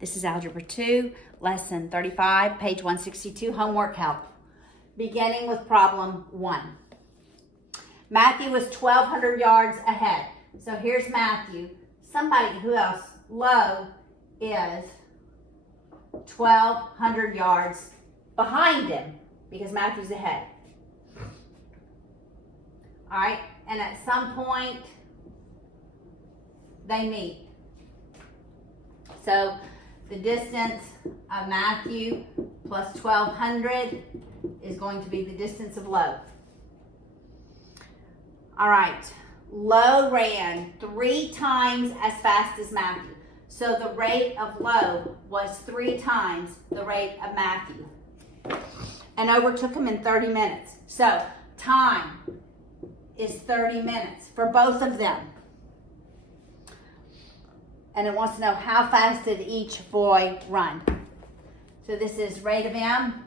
This is Algebra 2, Lesson 35, page 162, homework help. Beginning with problem 1. Matthew was 1,200 yards ahead. So here's Matthew. Somebody who else low is 1,200 yards behind him because Matthew's ahead. All right, and at some point they meet. So the distance of Matthew plus 1,200 is going to be the distance of low. All right, low ran 3 times as fast as Matthew. So the rate of low was 3 times the rate of Matthew and overtook him in 30 minutes. So time is 30 minutes for both of them. And it wants to know how fast did each boy run. So this is rate of M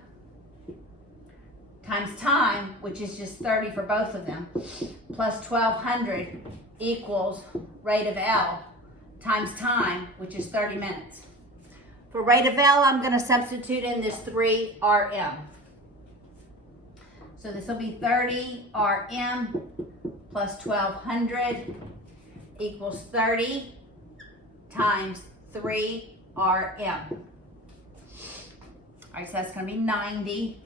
times time, which is just 30 for both of them, plus 1,200 equals rate of L times time, which is 30 minutes. For rate of L, I'm going to substitute in this 3 RM. So this will be 30 RM plus 1,200 equals 30 times 3 RM. All right, so that's going to be 90.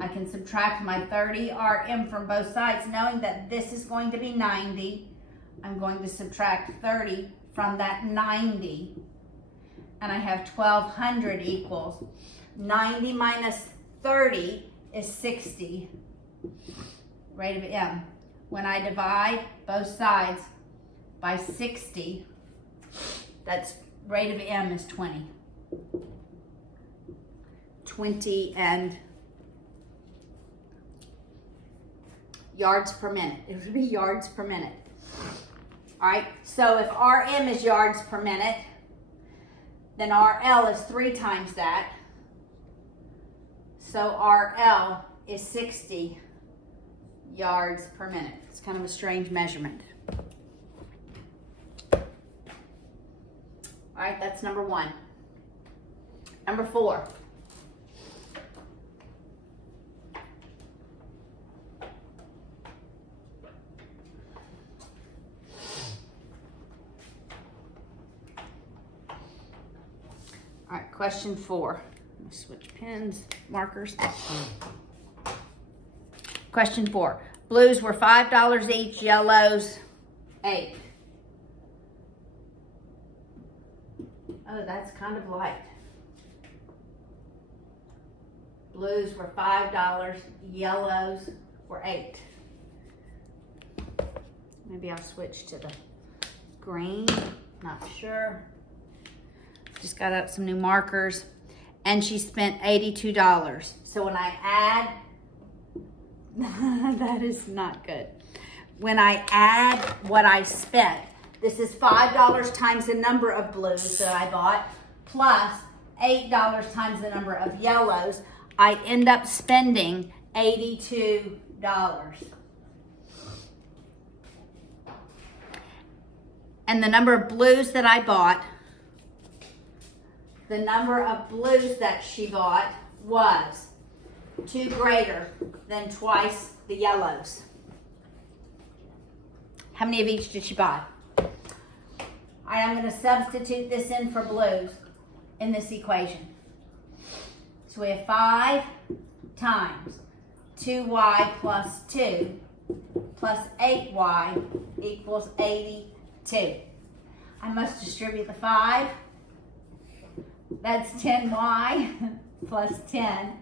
I can subtract my 30 RM from both sides, knowing that this is going to be 90. I'm going to subtract 30 from that 90, and I have 1,200 equals 90 minus 30 is 60. Rate of M. When I divide both sides by 60, that's rate of M is 20. 20 and yards per minute. It would be yards per minute. All right, so if RM is yards per minute, then RL is 3 times that. So RL is 60 yards per minute. It's kind of a strange measurement. All right, that's number 1. Number 4. All right, question 4. Let me switch pens, markers. Question 4. Blues were $5 each, yellows 8. Oh, that's kind of light. Blues were $5, yellows were 8. Maybe I'll switch to the green, not sure. Just got up some new markers, and she spent $82. So when I add, that is not good. When I add what I spent, this is $5 times the number of blues that I bought, plus $8 times the number of yellows. I end up spending $82. And the number of blues that I bought, the number of blues that she bought was 2 greater than twice the yellows. How many of each did she buy? I'm going to substitute this in for blues in this equation. So we have 5 times 2y plus 2 plus 8y equals 82. I must distribute the 5. That's 10y plus 10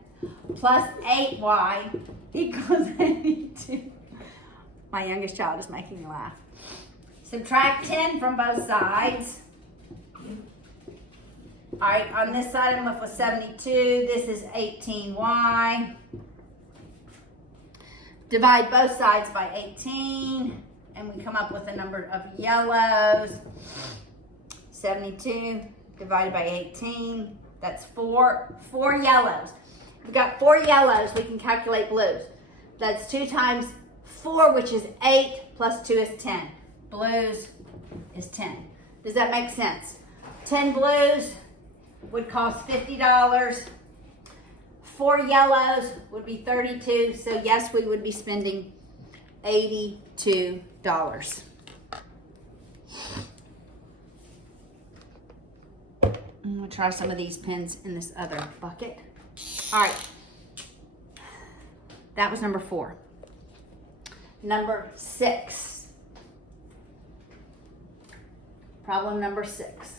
plus 8y equals 82. My youngest child is making me laugh. Subtract 10 from both sides. All right, on this side I'm left with 72. This is 18y. Divide both sides by 18, and we come up with a number of yellows. 72 divided by 18, that's 4 yellows. We've got 4 yellows, we can calculate blues. That's 2 times 4, which is 8, plus 2 is 10. Blues is 10. Does that make sense? 10 blues would cost $50. 4 yellows would be 32. So yes, we would be spending $82. I'm gonna try some of these pens in this other bucket. All right, that was number 4. Number 6. Problem number 6.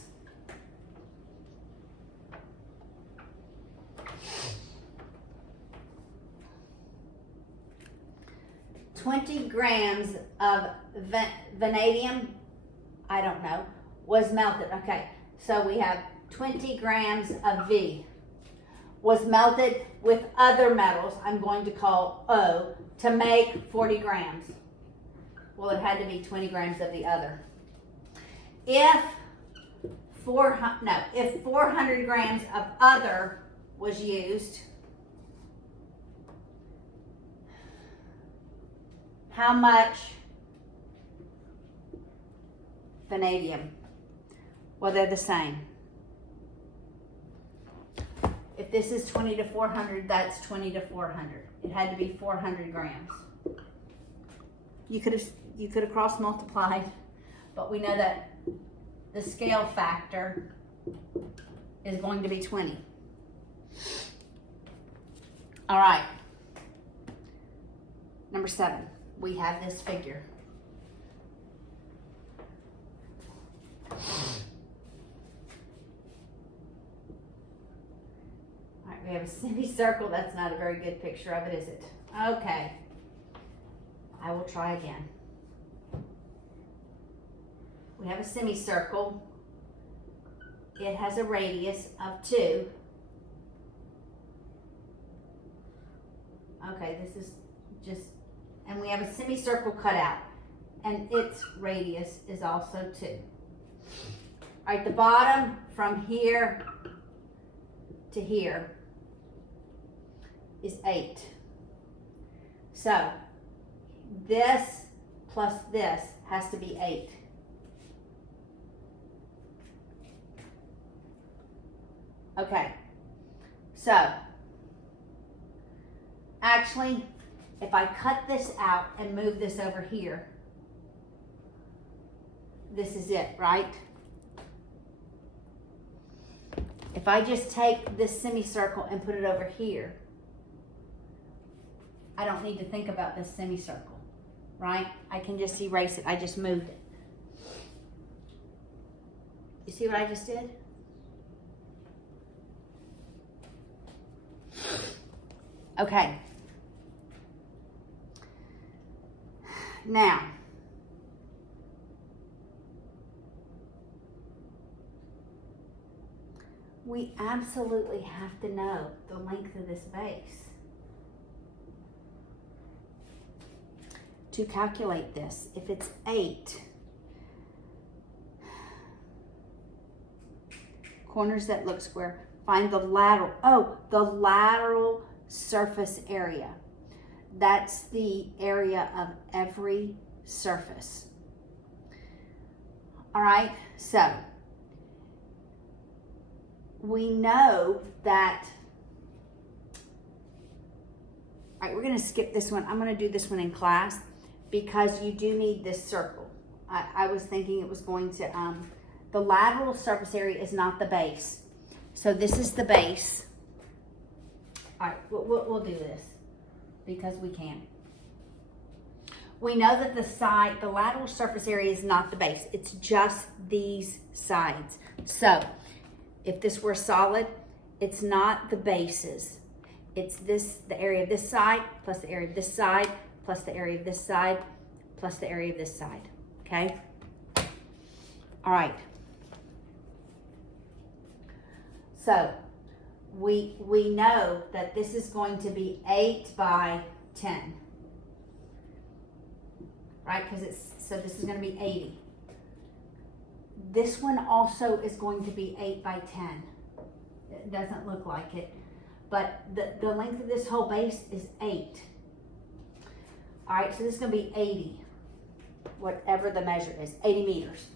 $20 grams of vanadium, I don't know, was melted. Okay, so we have 20 grams of V was melted with other metals, I'm going to call O, to make 40 grams. Well, it had to be 20 grams of the other. If 400 grams of other was used, how much vanadium? Well, they're the same. If this is 20 to 400, that's 20 to 400. It had to be 400 grams. You could have cross multiplied, but we know that the scale factor is going to be 20. All right. Number 7, we have this figure. We have a semicircle. That's not a very good picture of it, is it? Okay. I will try again. We have a semicircle. It has a radius of 2. Okay, this is just, and we have a semicircle cut out, and its radius is also 2. All right, the bottom from here to here is 8. So this plus this has to be 8. Okay, so actually, if I cut this out and move this over here, this is it, right? If I just take this semicircle and put it over here, I don't need to think about this semicircle, right? I can just erase it. I just moved it. You see what I just did? Okay. Now, we absolutely have to know the length of this base to calculate this. If it's 8, corners that look square, find the lateral surface area. That's the area of every surface. All right, so we know that, all right, we're gonna skip this one. I'm gonna do this one in class because you do need this circle. I was thinking it was going to, the lateral surface area is not the base. So this is the base. All right, we'll do this because we can. We know that the lateral surface area is not the base. It's just these sides. So if this were solid, it's not the bases. It's this, the area of this side, plus the area of this side, plus the area of this side, plus the area of this side, okay? All right. So we know that this is going to be 8 by 10, right? Because so this is going to be 80. This one also is going to be 8 by 10. It doesn't look like it, but the length of this whole base is 8. All right, so this is going to be 80, whatever the measure is, 80 meters.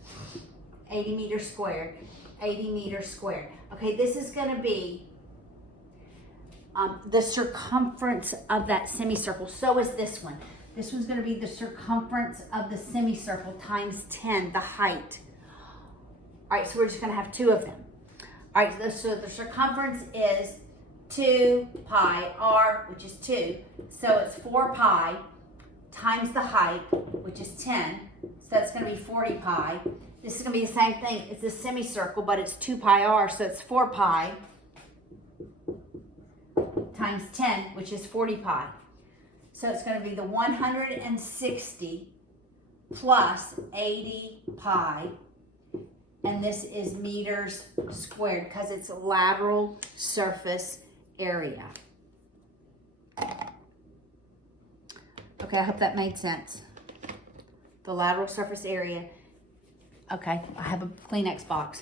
80 meters squared. 80 meters squared. Okay, this is going to be the circumference of that semicircle. So is this one. This one's going to be the circumference of the semicircle times 10, the height. All right, so we're just going to have two of them. All right, so the circumference is 2 pi r, which is 2. So it's 4 pi times the height, which is 10. So that's going to be 40 pi. This is going to be the same thing. It's a semicircle, but it's 2 pi r, so it's 4 pi times 10, which is 40 pi. So it's going to be the 160 plus 80 pi, and this is meters squared because it's a lateral surface area. Okay, I hope that made sense. The lateral surface area. Okay, I have a Kleenex box.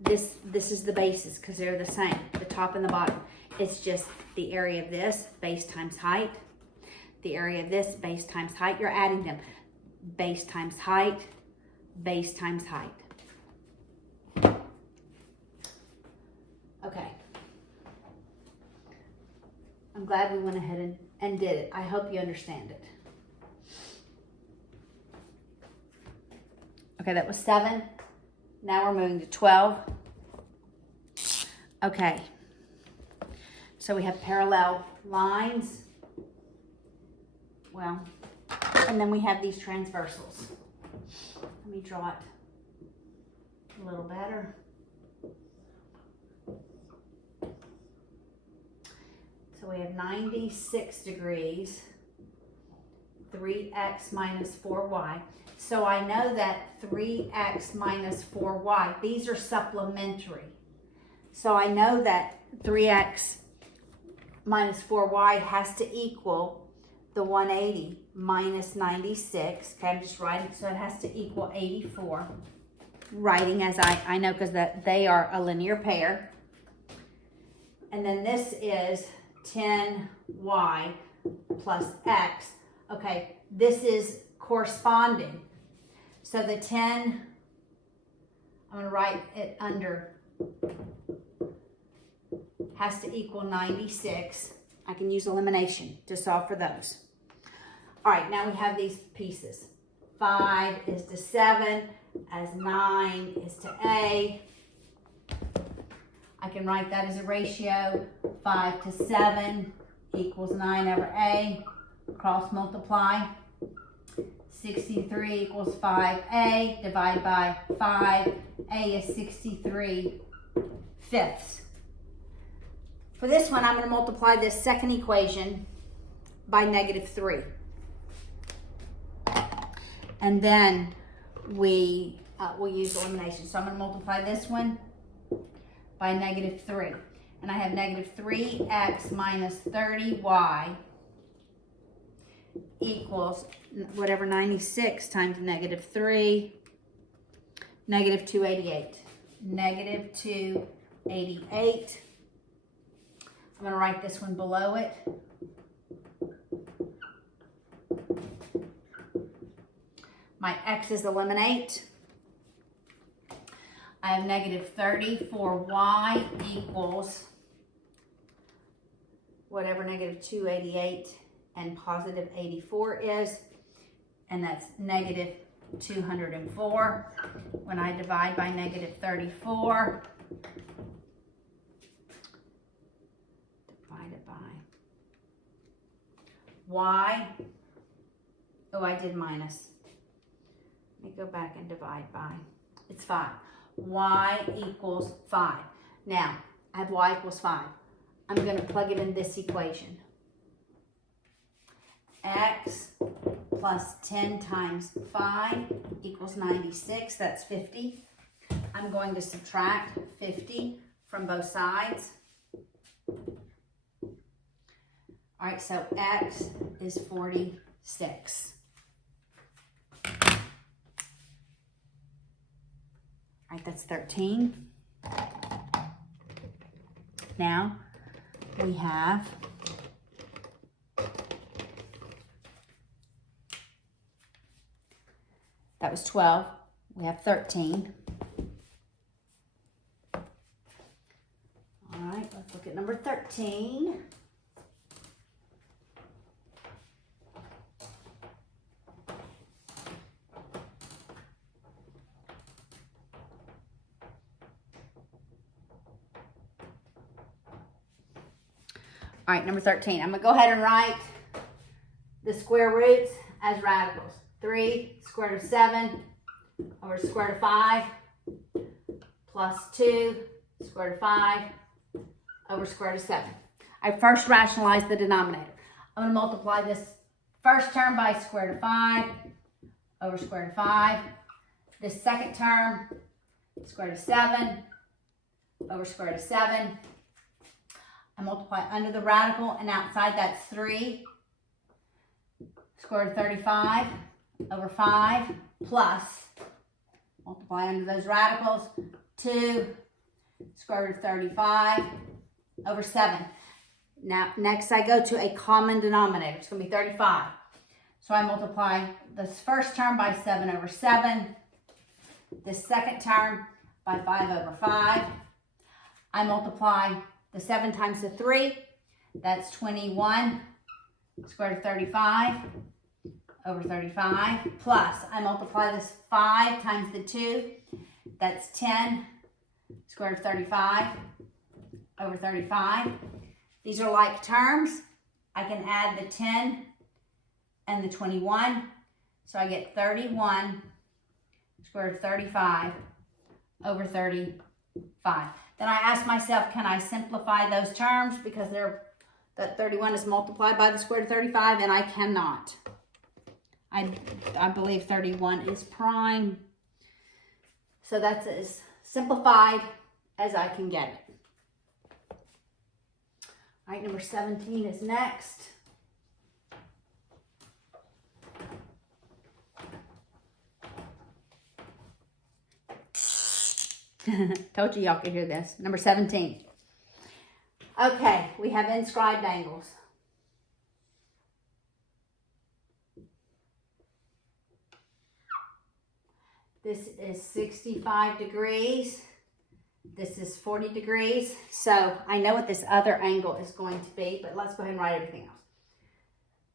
This is the bases because they're the same, the top and the bottom. It's just the area of this, base times height. The area of this, base times height. You're adding them. Base times height, base times height. Okay. I'm glad we went ahead and did it. I hope you understand it. Okay, that was 7. Now we're moving to 12. Okay. So we have parallel lines. Well, and then we have these transversals. Let me draw it a little better. So we have 96 degrees, 3x minus 4y. So I know that 3x minus 4y, these are supplementary. So I know that 3x minus 4y has to equal the 180 minus 96. Okay, I'm just writing, so it has to equal 84. Writing as I know because that they are a linear pair. And then this is 10y plus x. Okay, this is corresponding. So the 10, I'm going to write it under, has to equal 96. I can use elimination to solve for those. All right, now we have these pieces. 5 is to 7, as 9 is to a. I can write that as a ratio. 5 to 7 equals 9 over a. Cross multiply. 63 equals 5a. Divide by 5. A is 63 fifths. For this one, I'm going to multiply this second equation by -3. And then we'll use elimination. So I'm going to multiply this one by -3. And I have -3x minus 30y equals whatever 96 times -3, -288. -288. I'm going to write this one below it. My x's eliminate. I have -30 for y equals whatever -288 and positive 84 is, and that's -204. When I divide by -34, divided by y, oh, I did minus. Let me go back and divide by, it's 5. Y equals 5. Now, I have y equals 5. I'm going to plug it in this equation. X plus 10 times 5 equals 96. That's 50. I'm going to subtract 50 from both sides. All right, so x is 46. All right, that's 13. Now we have that was 12. We have 13. Let's look at number 13. All right, number 13. I'm going to go ahead and write the square roots as radicals. 3 square root of 7 over square root of 5 plus 2 square root of 5 over square root of 7. I first rationalize the denominator. I'm going to multiply this first term by square root of 5 over square root of 5. This second term, square root of 7 over square root of 7. I multiply under the radical, and outside that's 3 square root of 35 over 5 plus, multiply under those radicals, 2 square root of 35 over 7. Now, next I go to a common denominator. It's going to be 35. So I multiply this first term by 7 over 7. This second term by 5 over 5. I multiply the 7 times the 3. That's 21 square root of 35 over 35. Plus, I multiply this 5 times the 2. That's 10 square root of 35 over 35. These are like terms. I can add the 10 and the 21. So I get 31 square root of 35 over 35. Then I ask myself, can I simplify those terms? Because that 31 is multiplied by the square root of 35, and I cannot. I believe 31 is prime. So that's as simplified as I can get it. All right, number 17 is next. Told you y'all could hear this. Number 17. Okay, we have inscribed angles. This is 65 degrees. This is 40 degrees. So I know what this other angle is going to be, but let's go ahead and write everything else.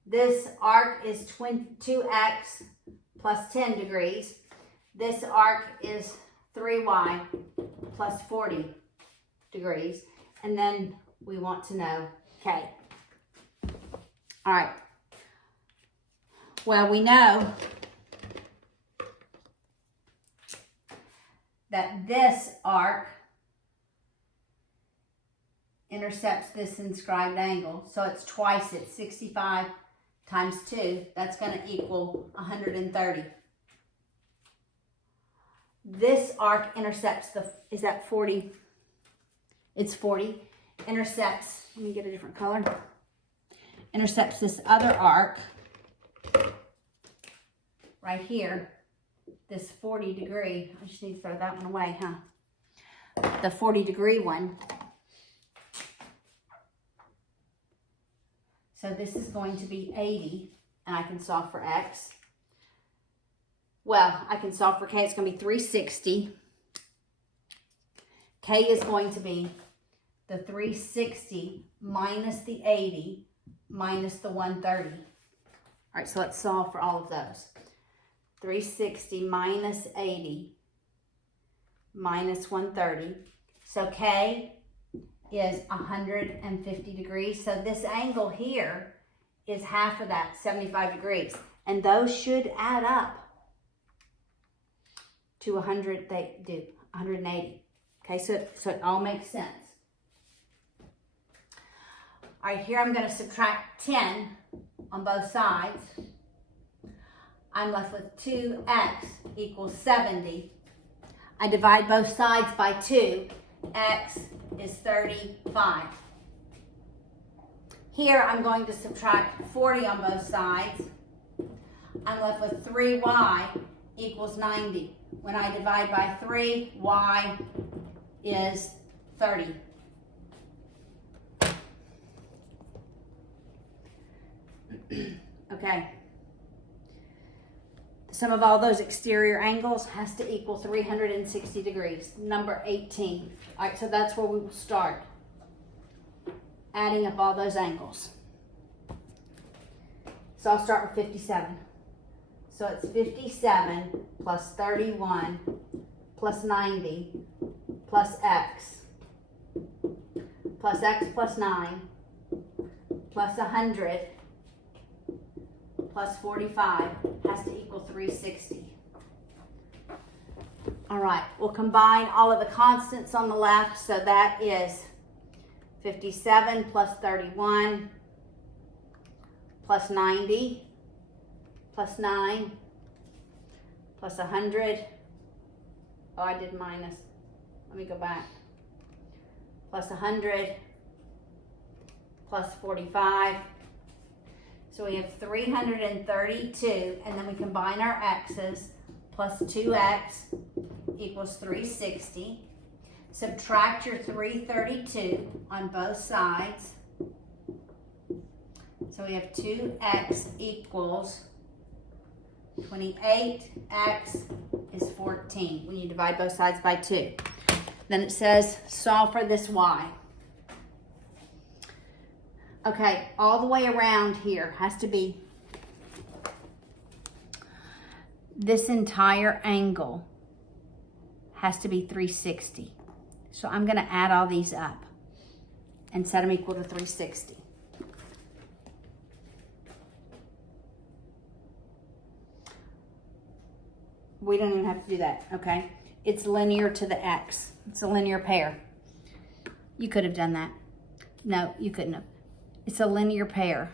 This arc is 2x plus 10 degrees. This arc is 3y plus 40 degrees. And then we want to know k. All right. Well, we know that this arc intercepts this inscribed angle. So it's twice it. 65 times 2. That's going to equal 130. This arc intercepts is that 40? It's 40. Intercepts, let me get a different color. Intercepts this other arc right here. This 40 degree. I just need to throw that one away, huh? The 40 degree one. So this is going to be 80, and I can solve for x. Well, I can solve for k. It's going to be 360. K is going to be the 360 minus the 80 minus the 130. All right, so let's solve for all of those. 360 minus 80 minus 130. So K is 150 degrees. So this angle here is half of that, 75 degrees. And those should add up to 100, they do, 180. Okay, so it all makes sense. All right, here I'm going to subtract 10 on both sides. I'm left with 2x equals 70. I divide both sides by 2. X is 35. Here I'm going to subtract 40 on both sides. I'm left with 3y equals 90. When I divide by 3, y is 30. Okay. The sum of all those exterior angles has to equal 360 degrees. Number 18. All right, so that's where we will start. adding up all those angles. So I'll start with 57. So it's 57 plus 31 plus 90 plus x plus 9 plus 100 plus 45 has to equal 360. All right, we'll combine all of the constants on the left. So that is 57 plus 31 plus 90 plus 9 plus 100. Oh, I did minus. Let me go back. Plus 100 plus 45. So we have 332, and then we combine our x's. Plus 2x equals 360. Subtract your 332 on both sides. So we have 2x equals 28. X is 14 when you divide both sides by 2. Then it says solve for this y. Okay, all the way around here has to be this entire angle has to be 360. So I'm going to add all these up and set them equal to 360. We don't even have to do that, okay? It's linear to the x. It's a linear pair. You could have done that. No, you couldn't have. It's a linear pair.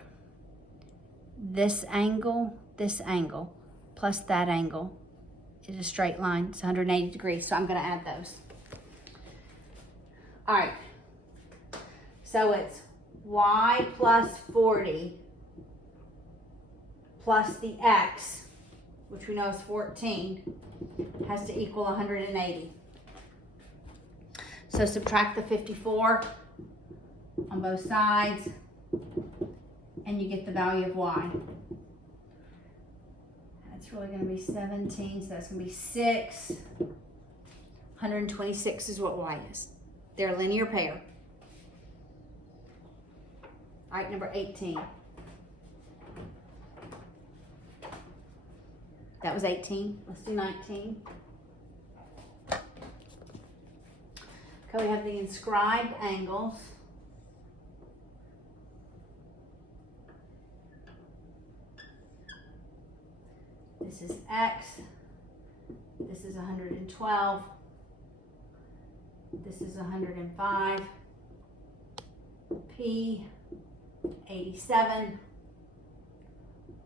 This angle, plus that angle is a straight line. It's 180 degrees, so I'm going to add those. All right. So it's y plus 40 plus the x, which we know is 14, has to equal 180. So subtract the 54 on both sides, and you get the value of y. That's really going to be 17, so that's going to be 6. 126 is what y is. They're a linear pair. All right, number 18. That was 18. Let's do 19. Okay, we have the inscribed angles. This is x. This is 112. This is 105. P, 87.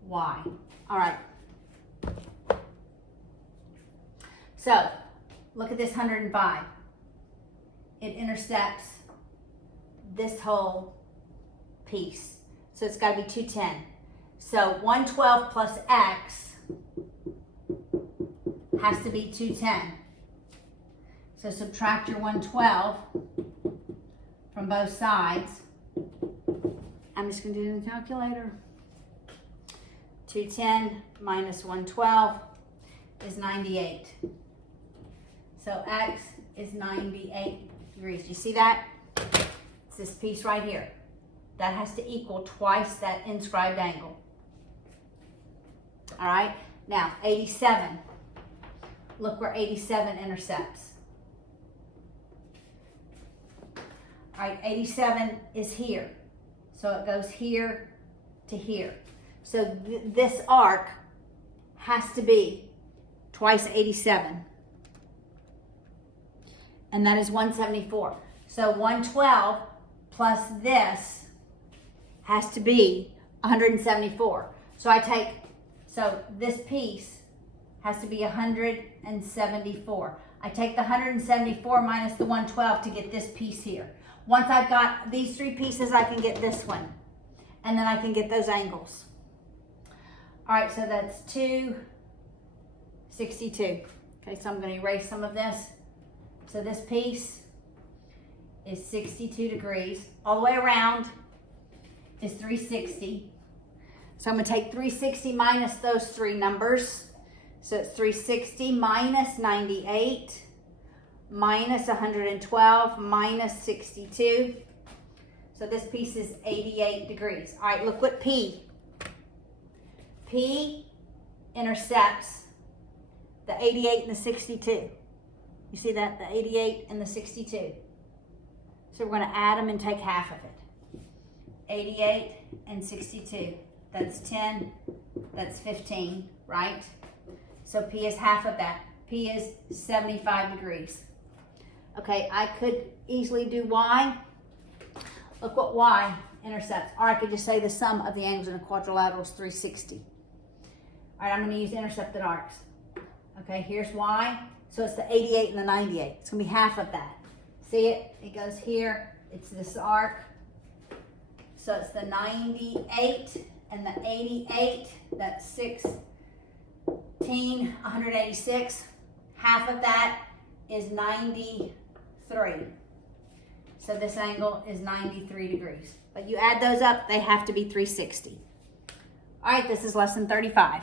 Y. All right. So, look at this 105. It intercepts this whole piece. So it's got to be 210. So 112 plus x has to be 210. So subtract your 112 from both sides. I'm just going to do it in the calculator. 210 minus 112 is 98. So x is 98 degrees. You see that? It's this piece right here. That has to equal twice that inscribed angle. All right, now 87. Look where 87 intercepts. All right, 87 is here. So it goes here to here. So this arc has to be twice 87. And that is 174. So 112 plus this has to be 174. So this piece has to be 174. I take the 174 minus the 112 to get this piece here. Once I've got these three pieces, I can get this one. And then I can get those angles. All right, so that's 262. Okay, so I'm going to erase some of this. So this piece is 62 degrees. All the way around is 360. So I'm going to take 360 minus those three numbers. So it's 360 minus 98 minus 112 minus 62. So this piece is 88 degrees. All right, look what P intercepts the 88 and the 62. You see that? The 88 and the 62. So we're going to add them and take half of it. 88 and 62. That's 10. That's 15, right? So P is half of that. P is 75 degrees. Okay, I could easily do Y. Look what Y intercepts. Or I could just say the sum of the angles in a quadrilateral is 360. All right, I'm going to use intercepted arcs. Okay, here's Y. So it's the 88 and the 98. It's going to be half of that. See it? It goes here. It's this arc. So it's the 98 and the 88. That's 186. Half of that is 93. So this angle is 93 degrees. But you add those up, they have to be 360. All right, this is lesson 35.